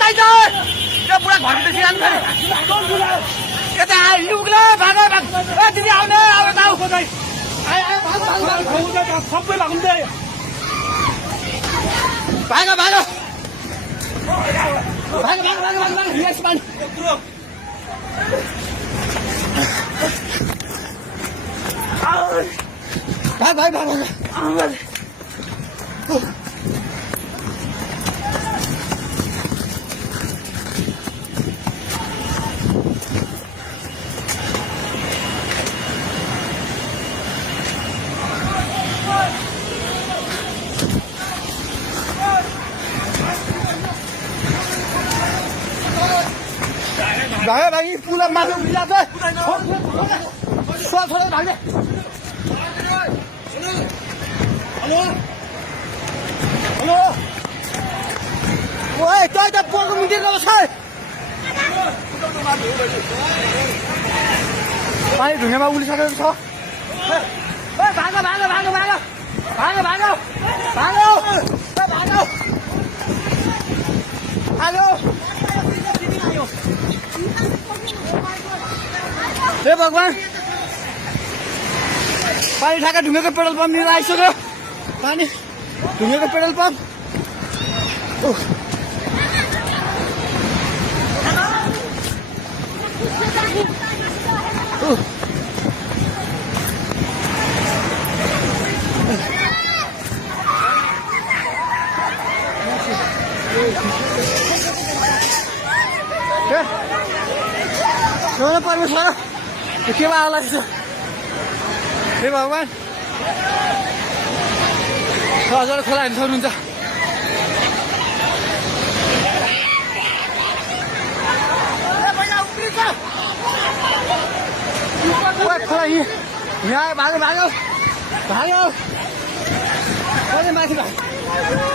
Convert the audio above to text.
चाहिन्छ त्यो बुढा घरको सिकाउनु फेरि यता लुग्ला भाग भाग ए दिदी आउने अब जाऊ सबै लाग्नु दे भाग भाग भाग भाग भाग भाग भाग यस मान भाग भाग भाग भाग भागे भागी पुला माथि उठिरहेको छ छोरा भाग्ने हेलो हेलो ओए तै त पोको मिटिङ गर्छ पानी ढुङ्गामा उलिसकेको छ भाग भाग भाग भाग भाग भाग भाग भाग हेलो हे भगवान पानी ठाका ढुङ्गेको पेट्रोल पम्प लिएर आइसक्यो पानी ढुङ्गेको पेट्रोल पम्प परमेश्वर के आला हे भगवान हजुर खोला हेर्नु सक्नुहुन्छ खोला यहाँ भाग्यो भाग्यो भाग्यो माथि भाग्यो